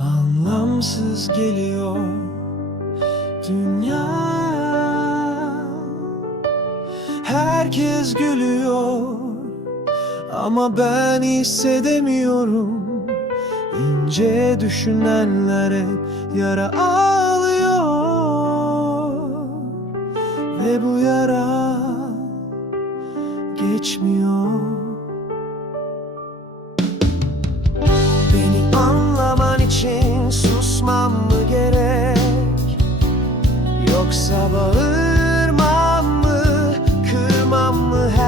Anlamsız geliyor dünya. Herkes gülüyor ama ben hissedemiyorum. İnce düşünenler hep yara alıyor Ve bu yara geçmiyor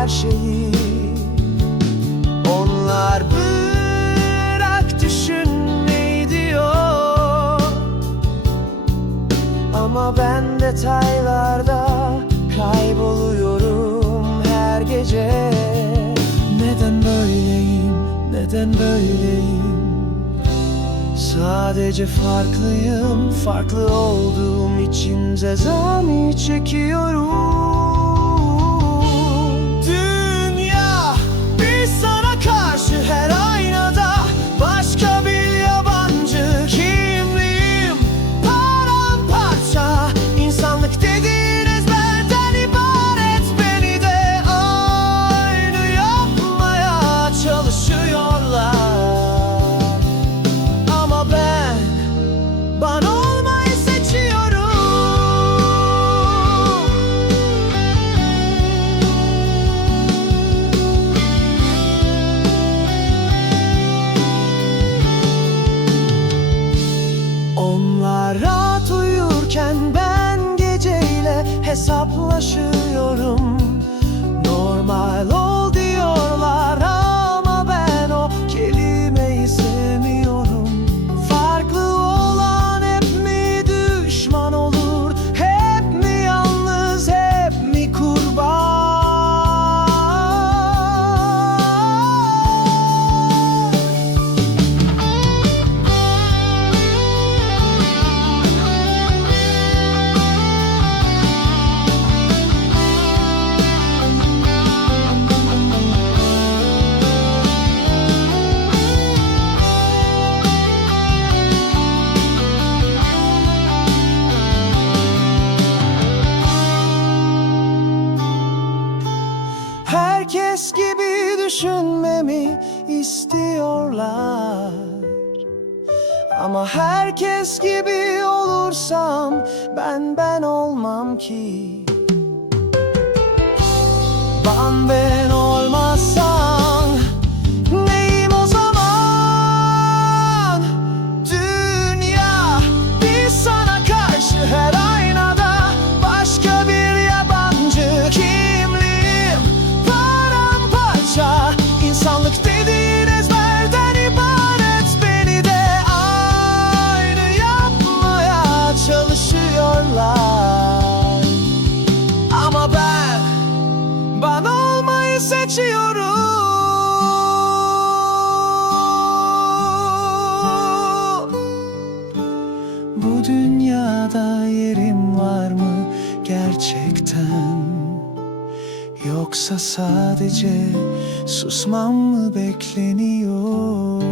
her şeyi. Onlar bırak düşünmeyi diyor. Ama ben detaylarda kayboluyorum her gece. Neden böyleyim, neden böyleyim? Sadece farklıyım, farklı olduğum için cezamı çekiyorum hesaplaşıyorum. Normal ol Herkes gibi düşünmemi istiyorlar. Ama herkes gibi olursam ben ben olmam ki. Ben ben olmazsam olmayı seçiyorum Bu dünyada yerim var mı gerçekten? Yoksa sadece susmam mı bekleniyor